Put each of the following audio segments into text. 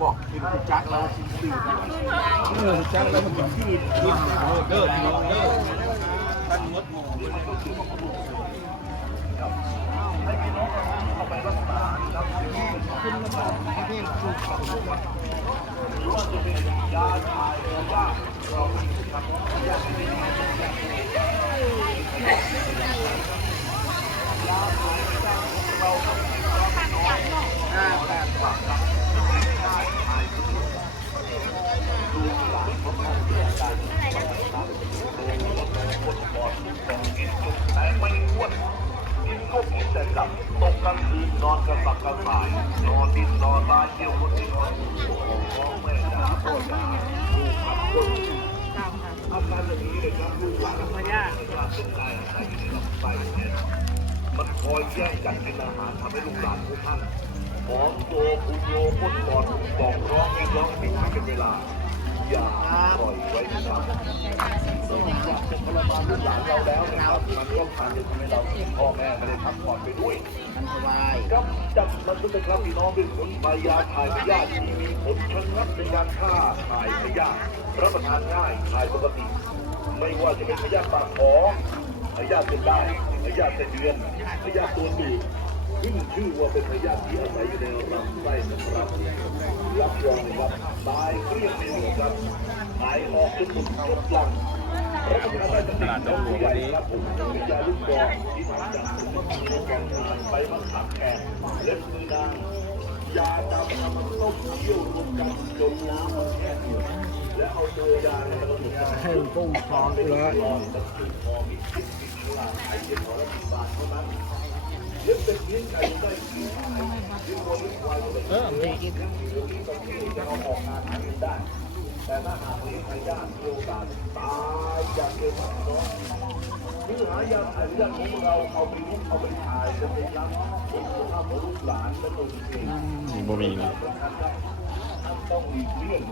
บอกกินจักเรากินตื่นเออจักเรากินตื่นเด้อพี่น้อเด้อตั้งมดหมอคุณมาบอกให้เพื่อนคุณ ไม่อ้วนกินก็กินแต่กลับตกกลางคืนนอนกระสับกระส่ายนอนดินนอนตายเที่ยวรถที่นอนพ่อแม่ด่าพ่อด่าลูกขับคนอาการอย่างนี้เลยครับลูกหลานไม่ยากเป็นใจใส่ในลำไส้เนี่ยมันคอยแย่งกันกินอาหารทำให้ลูกหลานทุกท่านหอมโตพุงโลพ้นปอดบอกร้องเรียกร้องไม่ทันเป็นเวลา อย่าปล่อยไว้นะครับจากเป็นพลบาลลูกหลานเราแล้วนะครับมันก็ผ่านจะทำให้เราพ่อแม่ไม่ได้พักผ่อนไปด้วยมันสบายครับจับมันก็เป็นครับพี่น้องเป็นผลปยาถ่ายพยาธิที่มีผลชะงักในการฆ่าถ่ายพยาธิรับประทานง่ายถ่ายปกติ ไม่ว่าจะเป็นพยาธิปากขอพยาธิเส้นได้พยาธิเส้นเดือนพยาธิตัวดูดขึ้นชื่อว่าเป็นพยาธิที่อาศัยอยู่ในลำไส้นะครับ รับรองเลยครับตายเรียงไม่เหลือครับหายออกจนหมดทุกหลังตลาดน้องหลวงวันนี้ผมมียาลูกกรอกที่ทำจากสมุนไพรแกงทานใบมะขามแขกเล็บมือนางยาดำมาต้มเคี่ยวรวมกันจนน้ำมันแห้งแล้วเอาตัวยาเนี่ยมาทำให้ปุ้งท้องเลยลองบรรจุพอมีพิษมีเชื้อไอ้เจ็บหัวและติดบาดเท่านั้นเล็บเป็นลิ้นไก่ได้กินไอ้ลิ้นวัวลิ้นควาย เออแต่ถ้าหากเลี้ยงไก่ย่างมีโอกาสตายอย่างเร็วมากเนาะคือหายาถ่ายเลือดของเราเอาไปลุกเอาไปถ่ายจะไปย้ำบนสุขภาพของลูกหลานและตัวเองบ่มีนะต้องมีเราลำบากคนเราไม่อง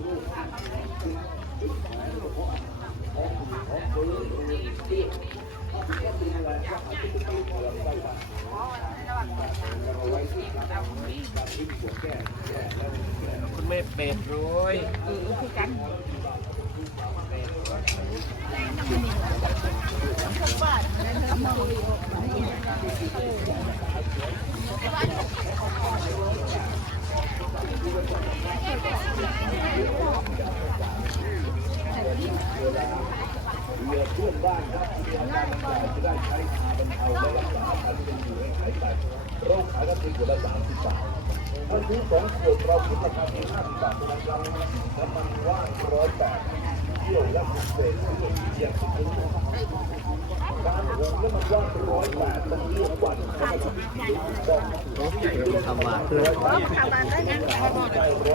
ลูกเป็นแผลหรือเพราะของผูกของเฟ้อหรือที่ คุณแม่เป็ดร้อย เรือเพื่อนบ้านครับมีอาการต่างจะได้ใช้ทาบรรเทาและรักษาอาการเป็น ถ้าซื้อสองขวดเราคิดราคาเพียงห้าสิบบาทเท่านั้นครับน้ำมันว่านร้อยแปดเที่ยวและสุดเศษเพื่อที่ยังสุดคุ้มการหงน้ำมันว่านร้อยแปด ต้องเลือกวันแล้วก็ต้อทำมาเพื่อใจร้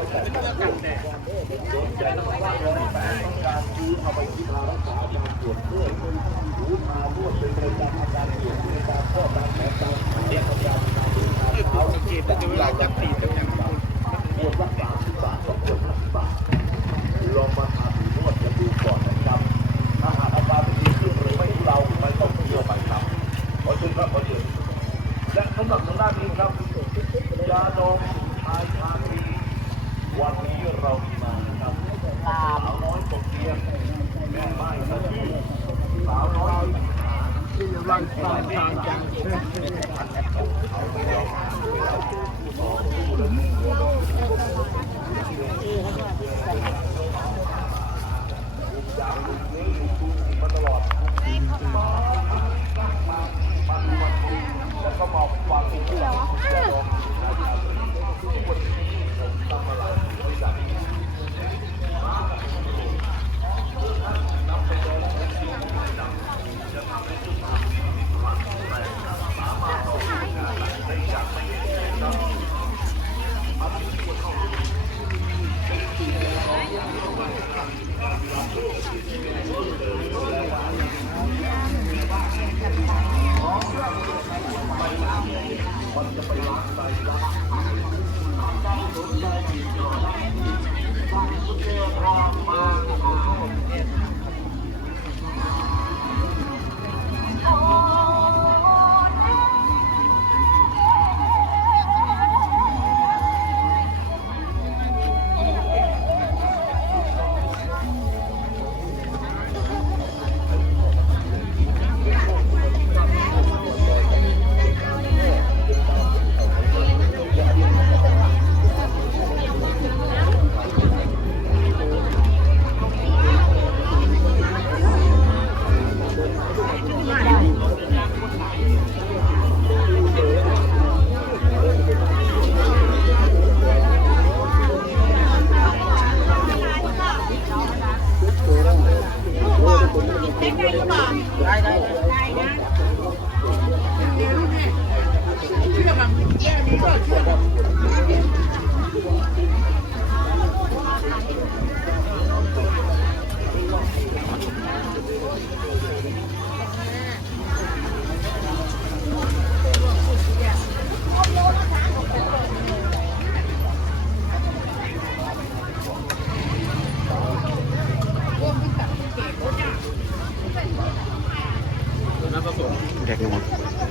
đẹp đúng không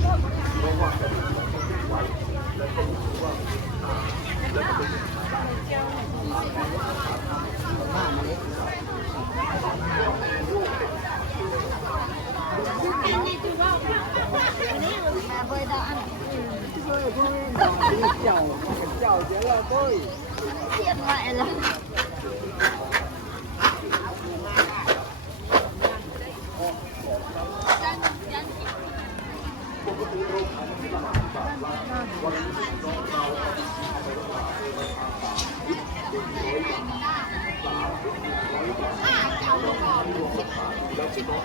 Chào, chào, chào, chào, chào, chào, chào, chào, chào, chào, chào, chào, chào, chào, chào, ว้ย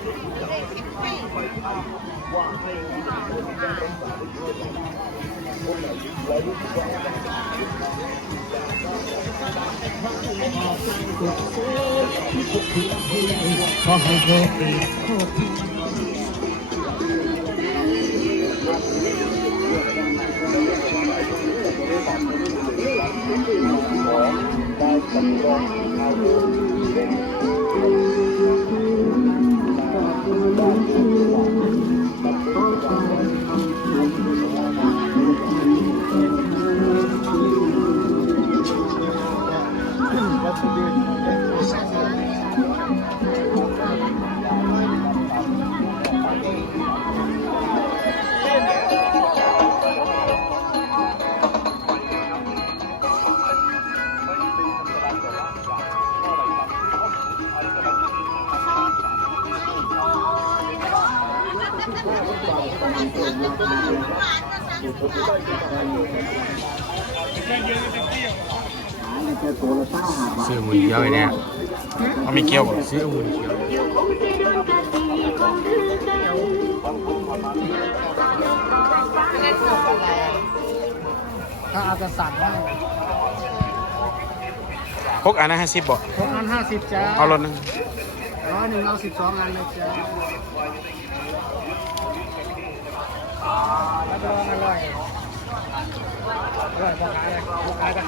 ซื้อหมูเกี๊ยวไอ้เนี่ยเอามีเกี๊ยวบ่ซื้อหมูเกี๊ยวถ้าเอาจะสั่งได้พกอันนั้นห้าสิบบ่พวกนั้นห้าสิบจ้าเอารถหนึงร้อยหนึ่งเอาสิบสองอันเลยจ้า รับรองอร่อยอร่อยพอขายเลยพอขายกัน